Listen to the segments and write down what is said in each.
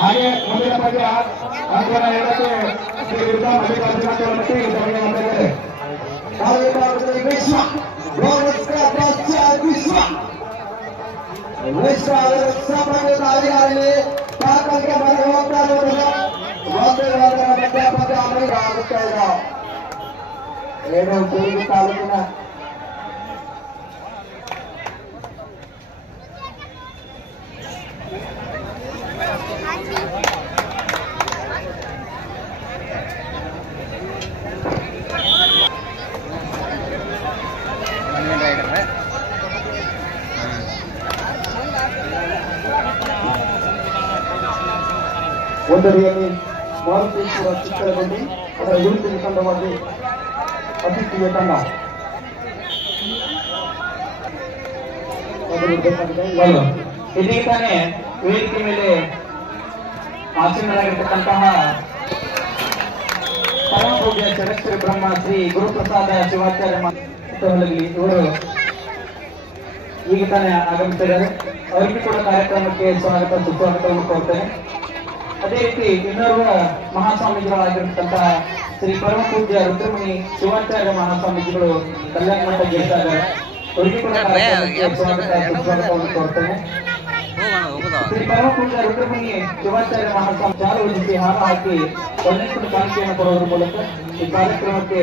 ಹಾಗೆ ಮುಂದಿನ ಬಗ್ಗೆ ಅಂಕಣ ಹೇಳಕ್ಕೆ ಶ್ರೀಯುತ ಮಲ್ಲಿಕಾರ್ಜುನ ಅಧಿಕಾರಿ ತಾಕಂಗೆ ಬಂದು ಹೋಗ್ತಾ ಇರೋದು ಏನು ಕೂಡಿಗೆ ತಾಲೂಕಿನ ಒಂದರಿಯಲ್ಲಿ ಮಾರುತೇಶ್ವರ ಚಿತ್ರದಲ್ಲಿ ಅದರ ವಿರುದ್ಧ ತಂಡವಾಗಿ ಅತಿಥಿಯ ತಂಡ ಇದೀಗ ತಾನೇ ವೇದಿಕೆ ಮೇಲೆ ಆಸೀನರಾಗಿರ್ತಕ್ಕಂತಹ ಪರಮಪೂಜ್ಯ ಜಗತ್ಶ್ರೀ ಬ್ರಹ್ಮ ಶ್ರೀ ಗುರುಪ್ರಸಾದ ಶಿವಾಚಾರ್ಯ ಇವರು ಈಗ ತಾನೇ ಆಗಮಿಸಿದ್ದಾರೆ. ಅವರಿಗೂ ಕೂಡ ಕಾರ್ಯಕ್ರಮಕ್ಕೆ ಸ್ವಾಗತ ಸುಸ್ವಾಗತವನ್ನು ಕೋರ್ತೇನೆ. ಅದೇ ರೀತಿ ಇನ್ನೋರ್ವ ಮಹಾಸ್ವಾಮೀಜಿಗಳಾಗಿರ್ತಕ್ಕಂತಹ ಶ್ರೀ ಪರಮಪೂಜ್ಯ ರುದ್ರಮುನಿ ಶಿವಾಚಾರ್ಯ ಮಹಾಸ್ವಾಮೀಜಿಗಳು ಕಲ್ಯಾಣ ಮಠ ಗೆಲ್ತಾ ಇದ್ದಾರೆ. ಅವರಿಗೂ ಕೂಡ ಕಾರ್ಯಕ್ರಮಕ್ಕೆ ಸ್ವಾಗತ ಸುಸ್ವಾಗತವನ್ನು ಕೋರ್ತೇನೆ. ಶ್ರೀ ಪರಮಪೂಜ್ಯ ರುದ್ರಮುನಿ ಶಿವಾಚಾರ್ಯ ಮಹಾಸ್ವಾಮಿ ಚಾಲು ಹೊಂದಿಸಿ ಹಾರ ಹಾಕಿ ಒಂದೆಷ್ಟು ಕಾಣಿಕೆಯನ್ನು ಕೊಡುವುದರ ಮೂಲಕ ಈ ಕಾರ್ಯಕ್ರಮಕ್ಕೆ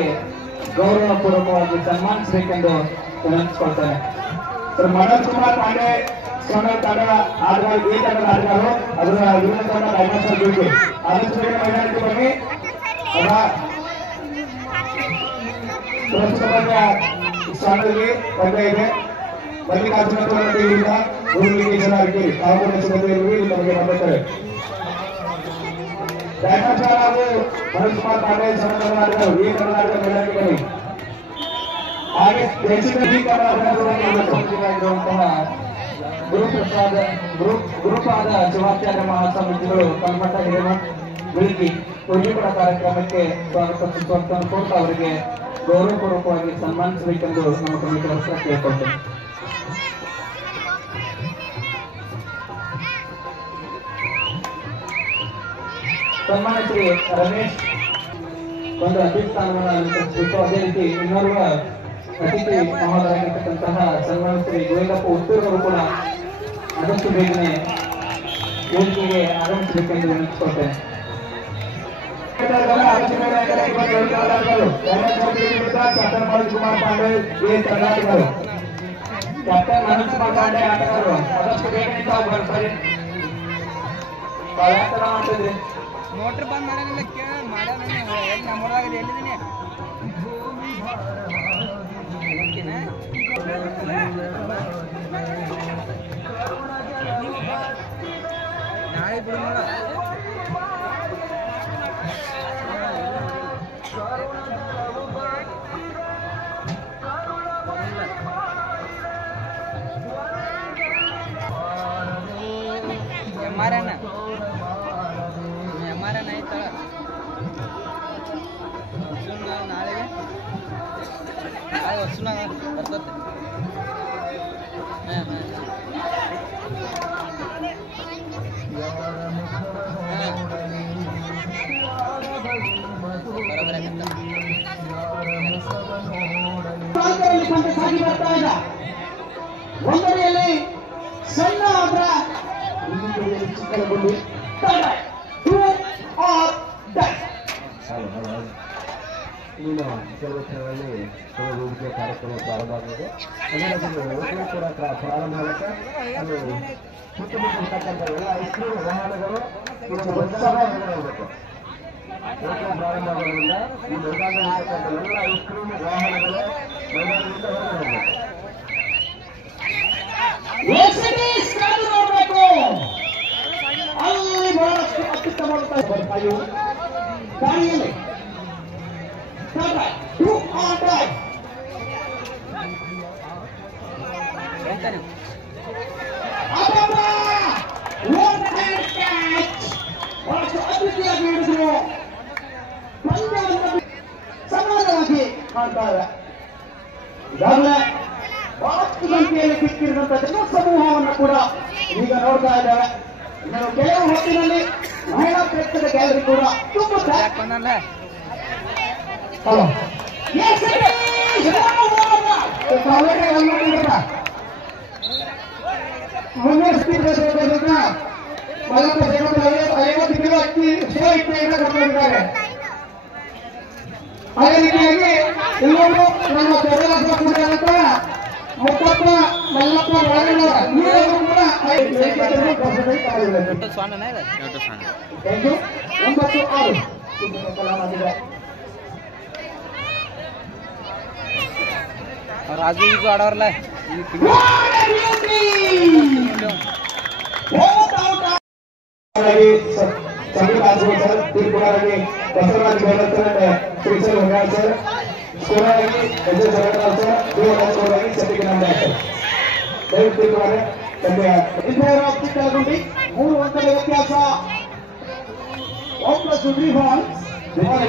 ಗೌರವಪೂರ್ವಕವಾಗಿ ಸನ್ಮಾನಿಸಬೇಕೆಂದು ವಿನಂತಿಸಿಕೊಳ್ತಾರೆ. ಮನೋಜ್ ಕುಮಾರ್ ಪಾಂಡೆ ತಂಡ ಆಟಗಾರರು ಈ ತಂಡದ ಆಟಗಾರರು ಅದರ ವಿರುದ್ಧ ತಂಡ ಡೈನಾಸರ್ ಬೇಕು ಆದಷ್ಟು ಬೇಗ ಮೈದಾನಕ್ಕೆ ಬನ್ನಿ. ಪ್ರಸ್ತುತ ಸ್ಥಾನದಲ್ಲಿ ಪಂದ್ಯ ಇದೆ. ಮಲ್ಲಿಕಾರ್ಜುನ ಟಿವಿಯಿಂದ ಊರಿಗೆ ಜನ ಅರ್ಕೇರಿ ಕಾಂಗ್ರೆಸ್ ಸಿಬ್ಬಂದಿ ನಮಗೆ ಬಂದಿದ್ದಾರೆ. ಡೈನಾಸರ್ ಹಾಗೂ ಮನೋಜ್ ಕುಮಾರ್ ಪಾಂಡೆ ಸಂಬಂಧದ ಆಟಗಾರರು ಈ ತಂಡದ ಆಟಗಾರ ಮೈದಾನಕ್ಕೆ ಬನ್ನಿ. ಹಾಗೆ ಗುರುಪಾದ ಶಿವಾಚಾರ್ಯ ಮಹಾಸ್ವಾಮೀಜಿಗಳು ಕಲ್ಮಠ ಹಿರೇಮಠ ಬೆಳಗಿ ಅವರಿಗೂ ಕೂಡ ಕಾರ್ಯಕ್ರಮಕ್ಕೆ ಸ್ವಾಗತ ಸುಸ್ವಾಗತವನ್ನು ಕೋರ್ತಾ ಅವರಿಗೆ ಗೌರವಪೂರ್ವಕವಾಗಿ ಸನ್ಮಾನಿಸಬೇಕೆಂದು ನಮ್ಮ ಕಮಿಟಿ ಕೇಳಿಕೊಳ್ತೇನೆ. ಸನ್ಮಾನ್ಯ ಶ್ರೀ ರಮೇಶ್ ಒಂದು ಅತಿಥಿ ಸ್ಥಾನವನ್ನು ಅಲಂಕರಿಸಬೇಕು. ಅದೇ ರೀತಿ ಇನ್ನೋರ್ವ ಅತಿಥಿ ಮಹೋದಯರಾಗಿರ್ತಕ್ಕಂತಹ ಸನ್ಮಾನ್ಯ ಶ್ರೀ ಗೋವಿಂದಪ್ಪ ಉತ್ತೂರವರು ಕೂಡ ಆದಷ್ಟು ಬೇಗನೆ ವೇದಿಕೆಗೆ ಆಗಮಿಸಬೇಕೆಂದು ವಿನಂತಿಸಿಕೊಳ್ತೇನೆ. ಕ್ಯಾಪ್ಟನ್ ಮನೋಜ್ ಕುಮಾರ್ ಪಾಂಡೆ ಕರ್ನಾಟಕರು ಕ್ಯಾಪ್ಟನ್ ಮನೋಜ್ ಕುಮಾರ್ ಪಾಂಡೆ ಆಟಗಾರರು ಆದಷ್ಟು ಬೇಗನೆ ತಾವು ಬರ್ತಾರೆ. ಮಾಡ್ತಿದ್ರಿ ಮೋಟರ್ ಬಂದ್ ಮಾಡೋದಿಲ್ಲ ನಮ್ಮೂರಾಗ ಎಲ್ಲಿದ್ದೀನಿ ನಾಳೆ ಬಿಡು ನೋಡ ಎಮ್ಮಾರಣ್ಣ ಆಯ್ತಳ ನಾಳೆಗೆ ವರ್ಷ ಬರ್ತದೆ. ಸಾಗಿ ಬರ್ತಾ ಇದ್ದ ಒಂದನೆಯಲ್ಲಿ ಸಣ್ಣ ಆದ್ರ ಚಿಕ್ಕಲಗುಂಡಿ ಕೆಲವರಲ್ಲಿ ವೇದಿಕೆ ಕಾರ್ಯಕ್ರಮ ಪ್ರಾರಂಭ ಆಗಿದೆ. ಅದರ ಕೂಡ ಪ್ರಾರಂಭ ಆಗುತ್ತೆ. ಅದು ಸುತ್ತಮುತ್ತ ಇರ್ತಕ್ಕಂಥ ಎಲ್ಲ ಐಸ್ಕ್ರೀಮ್ ವಾಹನಗಳು ಇರಬೇಕು. ಪ್ರಾರಂಭ ಆಗೋದ್ರಿಂದ ಈ ಮೈದಾನದಲ್ಲಿರ್ತಕ್ಕಂಥ ಎಲ್ಲ ಐಸ್ಕ್ರೀಮ್ ವಾಹನಗಳು ಮೈದಾನದಿಂದ ಹೊರಗೆ ನೋಡಬೇಕು. ಅಲ್ಲಿ ಬಹಳಷ್ಟು ಅತ್ಯುತ್ತಮ ಗಾಳಿಯಲ್ಲಿ ರೀತಿಯಾಗಿ ಹಿಡಿದ್ರು ಪಂದ್ಯವನ್ನು ಸಮಾನವಾಗಿ ಮಾಡ್ತಾರೆ. ಈಗಾಗಲೇ ಬಹಳಷ್ಟು ಸಂಖ್ಯೆಯಲ್ಲಿ ಸಿಕ್ಕಿರುವಂತಹ ಜನ ಸಮೂಹವನ್ನು ಕೂಡ ಈಗ ನೋಡ್ತಾ ಇದ್ದೇವೆ. ಇನ್ನು ಕೆಲವು ಹೊತ್ತಿನಲ್ಲಿ ಮಹಿಳಾ ಪ್ರೇಕ್ಷಕ ಗ್ಯಾಲರಿ ಕೂಡ ತುಂಬುತ್ತೆ. ಹಲೋ ಮುನ್ನಡೆಸ್ತಿದ್ದಾರೆ. 50 ಕಿಲೋ ಅಕ್ಕಿ ಸೇವಾ ಇಟ್ಟೆಯನ್ನು ಕೊಟ್ಟಿದ್ದಾರೆ. ಅದೇ ರೀತಿಯಾಗಿ ಇನ್ನೊಂದು ನಮ್ಮ ಚೌಡಾಪುರ ಕೂಡಿದಂತ ಮುತ್ತಪ್ಪ ಮಲ್ಲಪ್ಪ ರಾಘಣ್ಣವರ ಇವರನ್ನು ಕೂಡ ಥ್ಯಾಂಕ್ ಯು. 9-6 ರಾಜು ಇದು ಆಡೋರ್ಲ ತೀರ್ಪುಗಾರರಾಗಿ ಬಸವರಾಜ್ ಗೌಡ ಸರ್, ಶ್ರೀಸರ್ ಹೊಂಗಾಳ್ ಸರ್, ಸ್ಕೋರಾಗಿ ಎಜೆ ಜಗನ್ನಾಥ್ ಸರ್, ದೇವರಾಜ್ ಸದ್ಯಕ್ಕೆ ನಮ್ಮ ದಯವಿಟ್ಟು ತೀರ್ಪುಗಾರ ಕೆಳಗುಂಡಿ 3 ಅಂಕದ ವ್ಯತ್ಯಾಸ. ವಿಮಾನ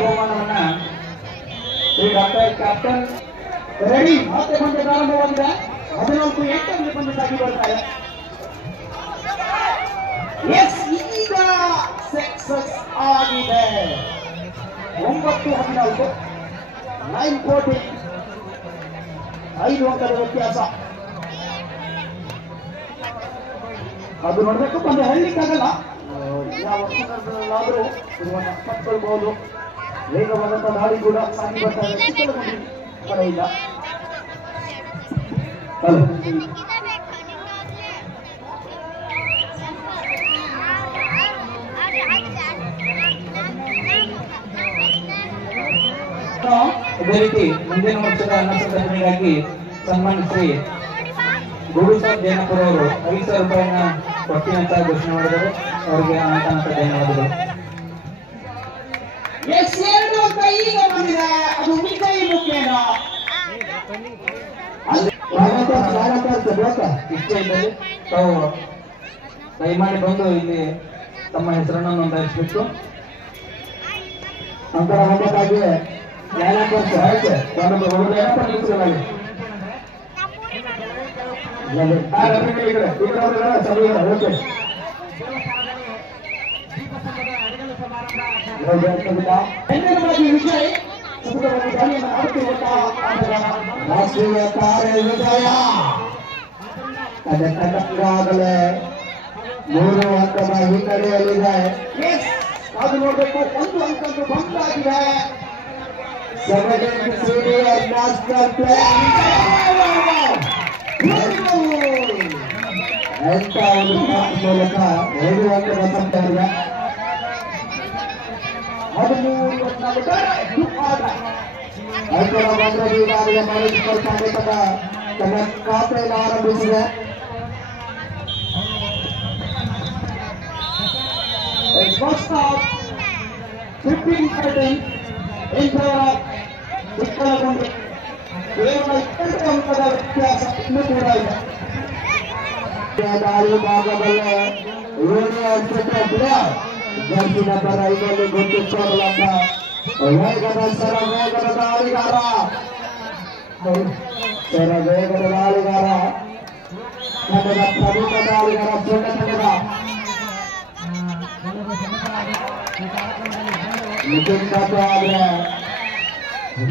ಬಹುಮಾನವನ್ನ ಶ್ರೀ ಡಾಕ್ಟರ್ ಕ್ಯಾಪ್ಟನ್ ರೆಡಿ ಮತ್ತೆ ಪಂದ್ಯ ಪ್ರಾರಂಭವಾಗಿದೆ. 14-8 ಪಂದ್ಯದಾಗಿ ಬರ್ತಾರೆ. ಎಸ್ ಈಗ ಸಕ್ಸಸ್ ಆಗಿದೆ. 9-14 9-14 5 ಅಂಕದ ವ್ಯತ್ಯಾಸ. ಅದು ನೋಡ್ಬೇಕು, ಪಂದ್ಯ ಹೇಳಲಿಕ್ಕಾಗಲ್ಲ. ಯಾವ ವರ್ಷಗಳಲ್ಲಾದರೂ ಇರುವಂತ ತಪ್ಪಿಕೊಳ್ಬಹುದು. ವೇಗವಾದಂತಹ ದಾಳಿ ಕೂಡ ಸಾಗಿ ಬರ್ತಾರೆ. ಚಿಕ್ಕಲಗುಂಡಿ ಕಡೆಯಿಂದ ಅದೇ ರೀತಿ ಮುಂದಿನ ವರ್ಷದ ಅನ್ನಸಂತರ್ಪಣೆಗಾಗಿ ಸನ್ಮಾನಿಸಿ ಗುರುಸಾಬ್ ಜೈನಪುರ ಅವರು 5,000 ರೂಪಾಯಿನ ಕೊಡ್ತೀನಿ ಅಂತ ಘೋಷಣೆ ಮಾಡಿದರು. ಅವರಿಗೆ ಅನಂತ ಧನ್ಯವಾದಗಳು. ಎರಡು ಅಂತ ಈಗ ಬಂದಿದೆ. ಅದು ವಿಜಯ್ ಮುಖೇನ ಇಚ್ಛೆ ಇದ್ದಲ್ಲಿ ತಾವು ದಯಮಾಡಿ ಬಂದು ಇಲ್ಲಿ ತಮ್ಮ ಹೆಸರನ್ನು ನೋಂದಾಯಿಸಬೇಕು. ಅಂತರ ಹಬ್ಬಕ್ಕಾಗಿ ವಿಜಯ್ ರಾಷ್ಟ್ರೀಯ ತಾರೆ ವಿಜಯ ಅದಕ್ಕಾಗಲೇ 3 ಅಂಕದ ಹಿನ್ನಡೆಯಲ್ಲಿದೆ. ಅದು ನೋಡಬೇಕು. 1 ಅಂಕದ್ದು ಬಂದ್ ಆಗಿದೆ. ಸೀನಿಯರ್ ನ್ಯಾಷನಲ್ ಪ್ಲೇಯರ್ ಎಂತ ಒಂದು ಮೂಲಕ 5 ಅಂಕದ ಸಂಪಾದನೆ. 13 ಐಕ್ಯರ ಭದ್ರದೀಗಾರಿಗೆ ಮಾಡಿಸಿಕೊಳ್ತಾಗ ತನ್ನ ಖಾತೆಯನ್ನು ಆರಂಭಿಸಿದೆ. First off, 15-13 in favor of ಚಿಕ್ಕಲಗುಂಡಿ. ಕೇವಲ 20 ಅಂಕದ ವ್ಯತ್ಯಾಸ ಇನ್ನೂ ಕೂಡ ಇದೆ. ದಾಳಿ ಭಾಗದಲ್ಲೇ ಜರ್ಸಿ ನಂಬರ್ 5 ಗುರುತಿಸಿಕೊಳ್ಳಲಾದ ವೇಗದ ವೇಗದ ದಾಳಿಗಾರ ತಂಡದ ಪ್ರಮುಖ ದಾಳಿಗಾರ ಪೂರ್ಣ ತಂಡದ ನಿತಿನ್ ಬಾಬು ಆದ್ರೆ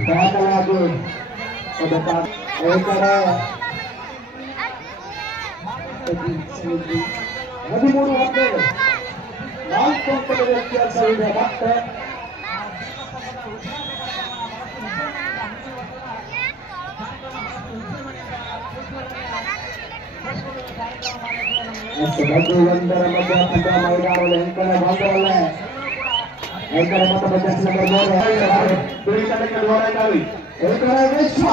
ದಾಖಲಾಗಿ 13-17 4 ಅಂಕದ ವ್ಯತ್ಯಾಸವಿದೆ. ಮತ್ತೆ ಒಂದರ ಮಧ್ಯ ಪಂದ್ಯ ಮೈದಾನದ ಹೆಂಕರ ಬಂದರಲ್ಲೇ ಹೆಂಕರ ಮತ ಹೆಂಕರ ವಿಶ್ವ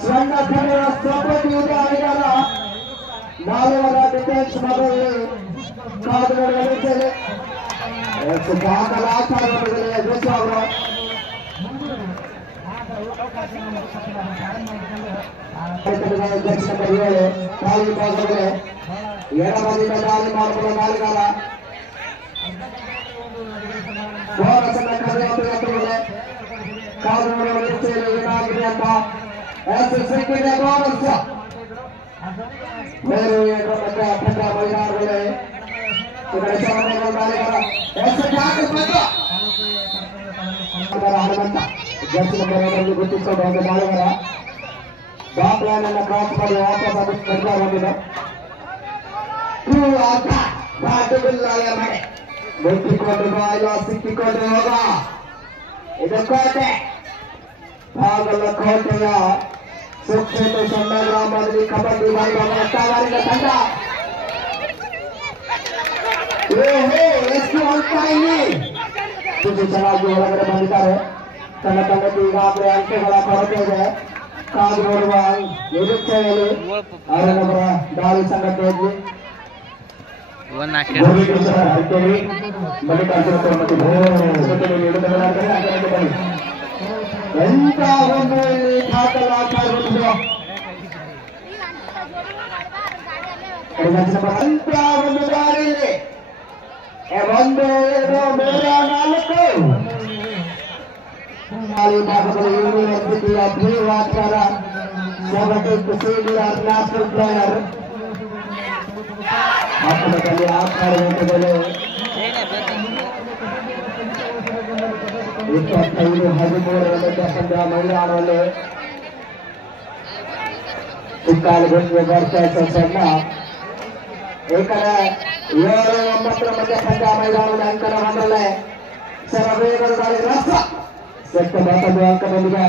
ಸ್ವರ್ಣ ಕನ್ನಡ ಸ್ಥಾಪತಿ ಉದಾಹರಣೆಗಾರ 4ರ ಡಿಫೆನ್ಸ್ ಮದಲ್ಲಿ ಕಾದುಗಳಿದ್ದೇವೆ. ದಾಖಲಾಚಾರದಲ್ಲಿ ವಿಶ್ವ ಅವರು ದಾಳಿ ಭಾಗದಲ್ಲಿ ಎಡಬದಿಯಿಂದ ದಾಳಿ ಮಾಡಬಲ್ಲ ದಾಳಿಗಾರ ಸಿಕ್ಕಿದೆ ಬೋನಸ್ ಬೇರೆ ಪಂದ್ರ ಮೈದಾನಗಳೇ ಇದರ ಸಮನ್ವಯ ಗಾಳಿಗಳ ಹನುಮಂತ ಜರ್ಸಿ ನಂಬರ್ ಗುರುತಿಸಿಕೊಂಡು ಒಂದು ಮಾಳಿಗರ ಬಾಕ್ ಲೈನ್ ಅನ್ನು ಕ್ರಾಸ್ ಮಾಡಿ ವಾಪಸ್ ಅದಕ್ಕೆ ಬರ್ತಾ ಬಂದಿದೆ ಮುಟ್ಟಿಕೊಂಡು ಬಾಯಿಲ ಸಿಕ್ಕಿಕೊಂಡು ಹೋಗ ಇದು ಕೋಟೆ ಬಾಗಲಕೋಟೆಯ ಸುಕ್ಷೇತ ಸಣ್ಣ ಗ್ರಾಮದಲ್ಲಿ ಕಬಡ್ಡಿ ಮೈದಾನ ತಂಡ ಎಷ್ಟು ಹೋಗ್ತಾ ಇಲ್ಲಿ ಚೆನ್ನಾಗಿ ಒಳಗಡೆ ಬಂದಿದ್ದಾರೆ ತನ್ನ ತಂಡಕ್ಕೆ ಈಗಾಗಲೇ ಅಂಕೆಗಳ ಕೊರತೆ ಇದೆ ಕಾದು ನೋಡುವ ನಿರೀಕ್ಷೆಯಲ್ಲಿ ಅವರ ದಾಳಿ ಸಂಘಟನೆಯಲ್ಲಿ ಎಂತ ಒಂದು ದಾಖಲಾಗಿರುವುದು ಎಂತ ಒಂದು ದಾರಿಯಲ್ಲಿ ಒಂದು ಮೇರ ನಾಲ್ಕು ಭಾಗದಲ್ಲಿ ಯೂನಿವರ್ಸಿಟಿಯ ಪ್ರಿಯವಾಚಾರ ಸೀನಿಯರ್ ನ್ಯಾಷನಲ್ ಪ್ಲೇಯರ್ ಮಕ್ಕಳಲ್ಲಿ ಆಕಾರದಲ್ಲಿ 25-13 ಪಂದ್ಯ ಮೈದಾನದಲ್ಲಿ ಚಿಕ್ಕಾಲಗುಂಡಿಗೆ ಬರ್ತಾ ಸಣ್ಣ ಏಕಡೆ 7-9 ಮಧ್ಯ ಪಂದ್ಯ ಮೈದಾನದ ಅಂಕಣ ಬಂದಲ್ಲೇ ಸರವೇಗದ ದಾಳಿ ರಸ ಸೆಟ್ 12 ಅಂಕದೊಂದಿಗೆ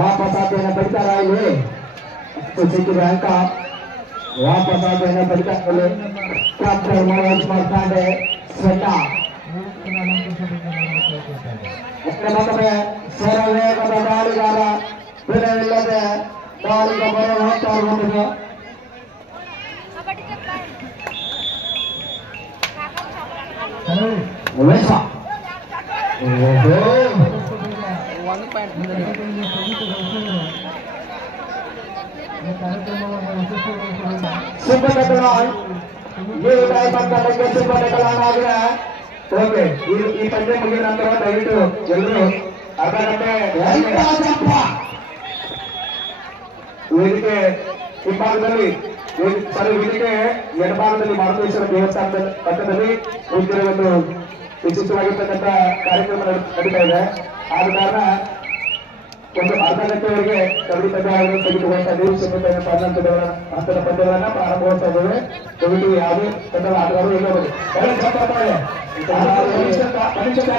ವಾಪಸಾತಿಯನ್ನು ಪಡಿತಾರ ಇಲ್ಲಿ ಅಷ್ಟು ಸಿಕ್ಕಿದ ಅಂಕ ವಾಪಸಾತಿಯನ್ನು ಪಡಿತಾ ಕ್ಯಾಪ್ಟನ್ ಮನೋಜ್ ಮಾರ್ತಾಂಡೆ ಸೆಟ್ಟ ಮತ್ತೊಮ್ಮೆ ಸರವೇಗದ ದಾಳಿಗಾರ ಬಿಡವಿಲ್ಲದೆ ದಾಳಿಗೆ ಬರ ಹೋಗ್ತಾ ಇರುವುದು ಉಮೇಶ ಸೂಪರ್ ಟೆಕ್ನಾಲ್ ये डायमंड का लगे सुपर टेक्नाल आगे ओके ಈ ಪಂದ್ಯ ಮುಗಿದ ನಂತರ ದಯವಿಟ್ಟು ಎಲ್ಲರೂ ಅರ್ಧ ಗಂಟೆ ವೇದಿಕೆ ಹಿಂಭಾಗದಲ್ಲಿ ವೇದಿಕೆ ಎಡಭಾಗದಲ್ಲಿ ಮಾರುತೇಶ್ವರ ದೇವಸ್ಥಾನದ ಪಕ್ಕದಲ್ಲಿ ಉಳಿದಿರುವ ಒಂದು ವಿಶಿಷ್ಟವಾಗಿರ್ತಕ್ಕಂಥ ಕಾರ್ಯಕ್ರಮ ನಡೀತಾ ಇದೆ ಆದ ಕಾರಣ ಒಂದು ಅರ್ಧ ಗಂಟೆವರೆಗೆ ಕಬಡ್ಡಿ ಪಂದ್ಯಗಳನ್ನು ತೆಗೆದುಕೊಳ್ತಾ ಇದ್ದೀವಿ ಹಂತದ ಪಂದ್ಯಗಳನ್ನ ಪ್ರಾರಂಭಗೊಳ್ತಾ ಇದ್ದೇವೆ ದಯವಿಟ್ಟು ಯಾವುದೇ ತಂಡದ ಆಟಗಾರರು ಎಲ್ಲ ಕನಿಷ್ಠ ಅರ್ಜುನ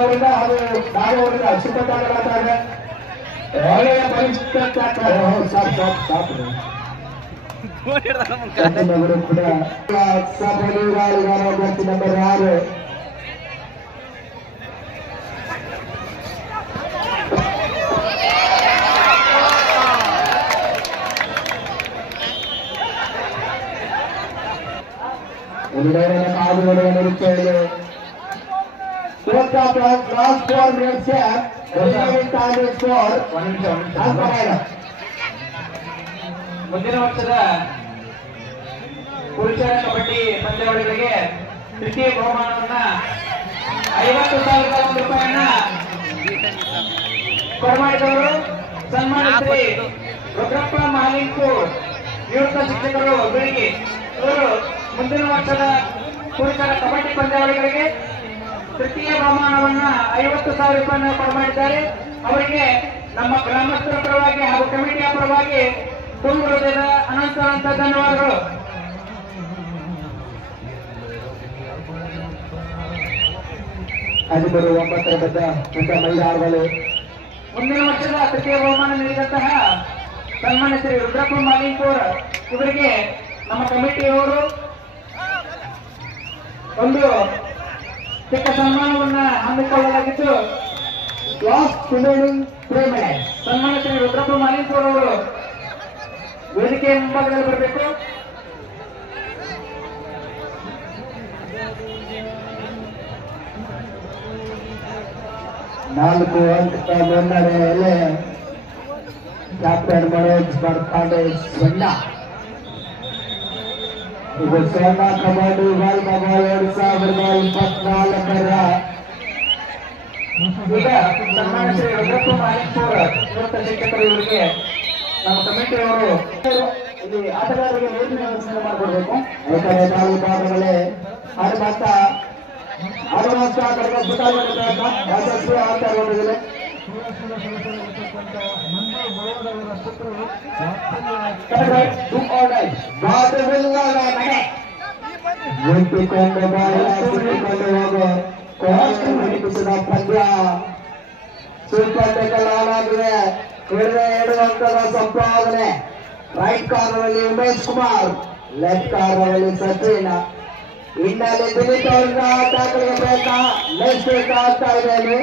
ಅವರಿಂದ ಹಾಗೂ ನಾಗ ಅವರಿಂದ ಸೂಪರ್ ಟಾಕರ್ ಆಗ್ತಾ ಇದೆ ಒಳ್ಳೆಯ ಪರೀಕ್ಷೆ ನಂಬರ್ 6 ಕಾದುಗೊಳ್ಳುವ ನಿರೀಕ್ಷೆಯಲ್ಲಿ ಲಾಸ್ಟ್ 4 minutes ಮುಂದಿನ ವರ್ಷದ ಪುರುಷರ ಕಬಡ್ಡಿ ಪಂದ್ಯಾವಳಿಗಳಿಗೆ ತೃತೀಯ ಬಹುಮಾನವನ್ನ 50,000 ರೂಪಾಯಿಯನ್ನ ಕೊಡಮಾಡಿದವರು ಸನ್ಮಾನ ಶ್ರೀ ರುದ್ರಪ್ಪ ಮಾಲಿಂಪುರ್ ನಿವೃತ್ತ ಶಿಕ್ಷಕರು ಬೆಳಿಗ್ಗೆ ಇವರು ಮುಂದಿನ ವರ್ಷದ ಪುರುಷರ ಕಬಡ್ಡಿ ಪಂದ್ಯಾವಳಿಗಳಿಗೆ ತೃತೀಯ ಬಹುಮಾನವನ್ನ 50,000 ರೂಪಾಯಿಯನ್ನು ಕೊಡಮಾಡಿದ್ದಾರೆ. ಅವರಿಗೆ ನಮ್ಮ ಗ್ರಾಮಸ್ಥರ ಪರವಾಗಿ ಹಾಗೂ ಕಮಿಟಿಯ ಪರವಾಗಿ ತುಂಬ ಹೃದಯದ ಅನಂತ ಧನ್ಯವಾದಗಳು. ಅಧಿಕಾರಿ 9ರ ಬದ್ಧ ಮಹಿಳಾರ್ಗಳು ಮುಂದಿನ ವರ್ಷದ ತೃತೀಯ ಬಹುಮಾನ ನೀಡಿದಂತಹ ಸನ್ಮಾನ್ಯ ಶ್ರೀ ರುದ್ರಪ್ಪ ಮಾಲಿಂಪುರ್ ಇವರಿಗೆ ನಮ್ಮ ಕಮಿಟಿಯವರು ಒಂದು ಚಿಕ್ಕ ಸನ್ಮಾನವನ್ನ ಹಮ್ಮಿಕೊಳ್ಳಲಾಗಿದ್ದು ಲಾಸ್ಟ್ ರಿಮೈನಿಂಗ್ ಪೇಮೆಂಟ್ ಸನ್ಮಾನ್ಯ ಶ್ರೀ ರುದ್ರಪ್ಪ ಮಾಲಿಂಪುರ್ ಅವರು ವೇದಿಕೆಯ ಮುಂಭಾಗದಲ್ಲಿ ಬರಬೇಕು. ನಾಲ್ಕು ಅಂಕದ ಮುನ್ನಡೆಯಲ್ಲಿ ಕ್ಯಾಪ್ಟನ್ ಮನೋಜ್ ಮಾರ್ತಾಂಡೆ ಸಣ್ಣ. ಇದು ಸಣ್ಣ ಕಬಡ್ಡಿ ವರ್ಲ್ಡ್ ಕಪ್ 2024ರ ಈಗ ಸನ್ಮಾನ್ಯ ಶ್ರೀ ರುದ್ರಪ್ಪ ಮಾಲಿಂಪುರ್ ನಿವೃತ್ತ ಶಿಕ್ಷಕರು ಇವರಿಗೆ ನಮ್ಮ ಕಮಿಟಿಯವರು ಇಲ್ಲಿ ಆಟಗಾರರಿಗೆ ನೀರಿನ ವ್ಯವಸ್ಥೆ ಮಾಡಿಕೊಡ್ಬೇಕು. ಯಾಕಂದ್ರೆ ತಾಲೂಕಾಗಲೇ ಅದು ಮಾತ್ರ ಯಶಸ್ವಿ ಆಗ್ತಾ ಇರೋದಿಲ್ಲ. ನಿಂತುಕೊಂಡು ಹೋಗುವ ಪಂದ್ಯ ಸೂಪರ್ ಟೇಕಲ್ ಆಗಿದೆ. ಹಿಡಿದ 2 ಅಂಕದ ಸಂಪಾದನೆ. ರೈಟ್ ಕಾರ್ನರ್ನಲ್ಲಿ ಉಮೇಶ್ ಕುಮಾರ್, ಲೆಫ್ಟ್ ಕಾರ್ನರ್ನಲ್ಲಿ ಸಚಿನ್. ಹಿನ್ನೆಲೆ ದಿಲೀಪ್ ಅವರಿಂದ ಟ್ಯಾಕಲ್ಗೆ ಪ್ರಯತ್ನ. ನೆಕ್ಸ್ಟ್ ಆಗ್ತಾ ಇದೆ ಅಲ್ಲಿ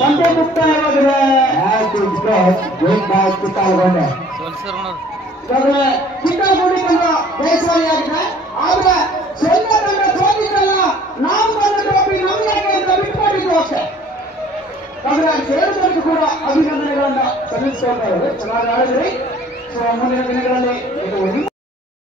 ಪಂದ್ಯ ಮುಕ್ತಾಯವಾಗಿದೆ. ಕಿತ್ತಾಲ್ಗೊಂಡೆ ಚಿಕ್ಕಗುಡಿ ತಂಡ ಬೇಸಾರಿಯಾಗಿದೆ. ಆದ್ರೆ ಸೊನ್ನ ತಂಡ ಸೋತಿದ್ದಲ್ಲ, ನಾವು ಬಂದ ಟ್ರೋಫಿ ನಮ್ಗೆ ಅಂತ ಬಿಟ್ಕೊಂಡಿದ್ದು ಅಷ್ಟೇ. ಆದ್ರೆ ಸೇರಿದವರಿಗೂ ಕೂಡ ಅಭಿನಂದನೆಗಳನ್ನ ಸಲ್ಲಿಸ್ಕೊಳ್ತಾ ಇದ್ದಾರೆ. ಚೆನ್ನಾಗಿ ಆಡಿದ್ರಿ. ಸೊ ಮುಂದಿನ ದಿನಗಳಲ್ಲಿ ಇದು